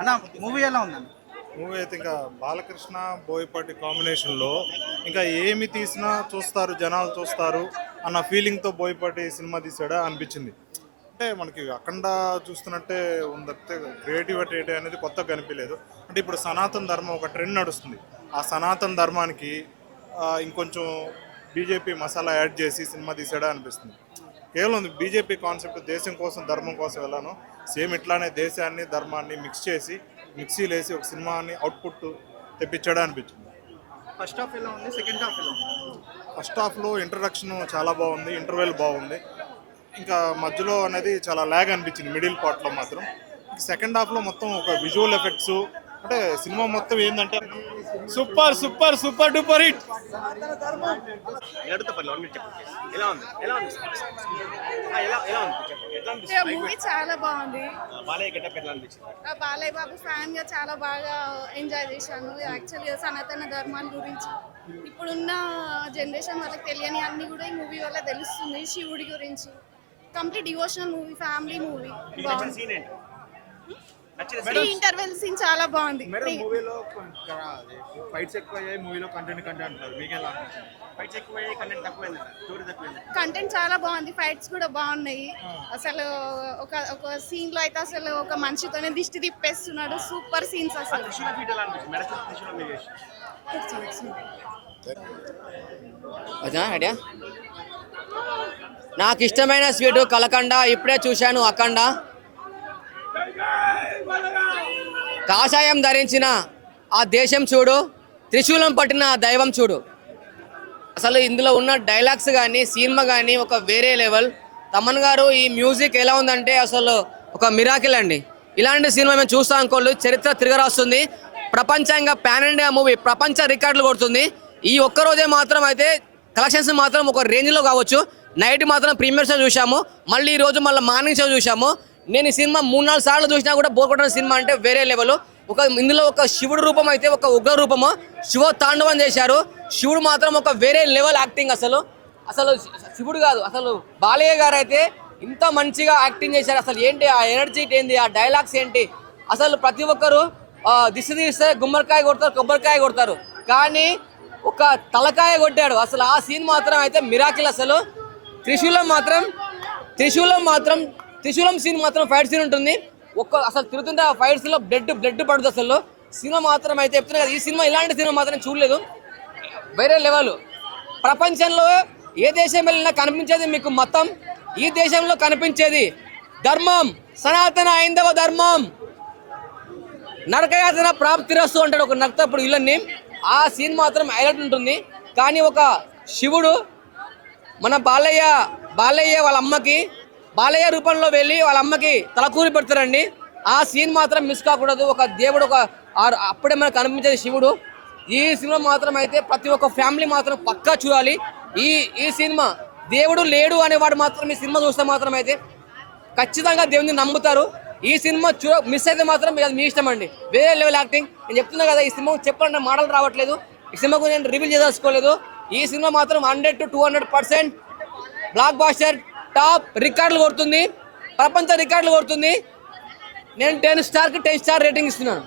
అన్న మూవీ ఎలా ఉందన్న? మూవీ అయితే ఇంకా బాలకృష్ణ బోయపాటి కాంబినేషన్లో ఇంకా ఏమి తీసినా చూస్తారు, జనాలు చూస్తారు అన్న ఫీలింగ్తో బోయపాటి సినిమా తీసాడా అనిపించింది. అంటే మనకి అఖండ చూస్తున్నట్టే ఉంది తప్పితే క్రియేటివిటీ అనేది కొత్తగా కనిపించలేదు. అంటే ఇప్పుడు సనాతన ధర్మం ఒక ట్రెండ్ నడుస్తుంది. ఆ సనాతన ధర్మానికి ఇంకొంచెం బీజేపీ మసాలా యాడ్ చేసి సినిమా తీసాడా అనిపిస్తుంది. కేవలం బీజేపీ కాన్సెప్ట్ దేశం కోసం ధర్మం కోసం వెళ్ళాను, సేమ్ ఇట్లానే దేశాన్ని ధర్మాన్ని మిక్సీలు వేసి ఒక సినిమాని అవుట్పుట్ తెప్పించాడా అనిపించింది. ఫస్ట్ హాఫ్ ఎలా ఉంది, సెకండ్ హాఫ్ ఎలా ఉంది? ఫస్ట్ హాఫ్లో ఇంట్రడక్షన్ చాలా బాగుంది, ఇంటర్వెల్ బాగుంది. ఇంకా మధ్యలో అనేది చాలా ల్యాగ్ అనిపించింది మిడిల్ పార్ట్లో మాత్రం. సెకండ్ హాఫ్లో మొత్తం ఒక విజువల్ ఎఫెక్ట్స్, అంటే సినిమా మొత్తం ఏంటంటే super super super duper hit. Movie చాలా బాగుంది. బాలయ్య బాబు ఫ్యాన్ గా చాలా బాగా ఎంజాయ్ చేశాను. యాక్చువల్గా సనాతన ధర్మాల గురించి ఇప్పుడున్న జనరేషన్ వాళ్ళకి తెలియని అన్ని కూడా ఈ మూవీ వల్ల తెలుస్తుంది. శివుడి గురించి complete devotional movie, family movie. Interval scene చాలా బాగుంది. మూవీలో ఫైట్స్ ఎక్కువ అయ్యాయి, మూవీలో కంటెంట్ అంటారు. మీకు ఎలా అనిపించింది? ఫైట్స్ ఎక్కువ అయ్యాయి, కంటెంట్ తక్కువైంది, స్టోరీ తక్కువైంది. కంటెంట్ చాలా బాగుంది, ఫైట్స్ కూడా బాగున్నాయి. అసలు ఒక సీన్ లో అయితే అసలు ఒక మనిషితోనే దిష్టి తిప్పేస్తున్నాడు. సూపర్ సీన్స్ అసలు. నాకు ఇష్టమైన స్వీటు కలకండ. ఇప్పుడే చూశాను అఖండ. కాషాయం ధరించిన ఆ దేశం చూడు, త్రిశూలం పట్టిన ఆ దైవం చూడు. అసలు ఇందులో ఉన్న డైలాగ్స్ కానీ సినిమా కానీ ఒక వేరే లెవెల్. తమన్ గారు ఈ మ్యూజిక్ ఎలా ఉందంటే అసలు ఒక మిరాకిల్ అండి. ఇలాంటి సినిమా మేము చూస్తాం అనుకోండి, చరిత్ర తిరగరాస్తుంది. ప్రపంచంగా పాన్ ఇండియా మూవీ ప్రపంచ రికార్డులు కొడుతుంది. ఈ ఒక్కరోజే మాత్రం అయితే కలెక్షన్స్ మాత్రం ఒక రేంజ్లో కావచ్చు. నైట్ మాత్రం ప్రీమియర్ షో చూసాము, మళ్ళీ ఈరోజు మళ్ళీ మార్నింగ్ షో చూసాము. నేను ఈ సినిమా 3-4 సార్లు చూసినా కూడా బోర్ కొట్టిన సినిమా అంటే వేరే లెవెల్. ఇందులో ఒక శివుడు రూపం అయితే ఒక ఉగ్ర రూపము, శివ తాండవం చేశారు. శివుడు మాత్రం ఒక వేరే లెవెల్ యాక్టింగ్. అసలు శివుడు కాదు, అసలు బాలయ్య గారు అయితే ఇంత మంచిగా యాక్టింగ్ చేశారు. అసలు ఏంటి ఆ ఎనర్జీ ఏంటి, ఆ డైలాగ్స్ ఏంటి. అసలు ప్రతి ఒక్కరు దిష్టి తీస్తే గుమ్మడికాయ కొడతారు, కొబ్బరికాయ కొడతారు, కానీ ఒక తలకాయ కొట్టాడు. అసలు ఆ సీన్ మాత్రం అయితే మిరాకిల్. అసలు త్రిశూలం సీన్ మాత్రం ఫైట్ సీన్ ఉంటుంది. అసలు తిరుగుతుంటే ఆ ఫైట్స్లో బ్లడ్ పడుతుంది. అసలు సినిమా మాత్రం అయితే చెప్తున్నా కదా, ఈ సినిమా ఇలాంటి సినిమా మాత్రం చూడలేదు, వేరే లెవెల్. ప్రపంచంలో ఏ దేశం వెళ్ళినా కనిపించేది మీకు మతం, ఈ దేశంలో కనిపించేది ధర్మం, సనాతన హైందవ ధర్మం. నరకయాతన ప్రాప్తిరస్తు అంటాడు ఒక నర్తప్పుడు ఇళ్ళని. ఆ సీన్ మాత్రం హైలైట్ ఉంటుంది. కానీ ఒక శివుడు మన బాలయ్య వాళ్ళ అమ్మకి బాలయ్య రూపంలో వెళ్ళి వాళ్ళ అమ్మకి తలకూరి పెడతారండి. ఆ సీన్ మాత్రం మిస్ కాకూడదు. ఒక దేవుడు అప్పుడే మనకు కనిపించేది శివుడు. ఈ సినిమా మాత్రం అయితే ప్రతి ఒక్క ఫ్యామిలీ మాత్రం పక్కా చూడాలి. ఈ సినిమా దేవుడు లేడు అనేవాడు మాత్రం ఈ సినిమా చూస్తే మాత్రం అయితే ఖచ్చితంగా దేవుడిని నమ్ముతారు. ఈ సినిమా మిస్ అయితే మాత్రం అది మీ ఇష్టం అండి. వేరే లెవెల్ యాక్టింగ్. నేను చెప్తున్నా కదా, ఈ సినిమా చెప్పాలంటే మాటలు రావట్లేదు. ఈ సినిమా గురించి నేను రివీల్ చేయదలుచుకోలేదు. ఈ సినిమా మాత్రం 100 to 200% బ్లాక్ బాస్టర్, టాప్ రికార్డులు కొడుతుంది, ప్రపంచ రికార్డులు కొడుతుంది. నేను 10 స్టార్కి 10 స్టార్ రేటింగ్ ఇస్తున్నాను.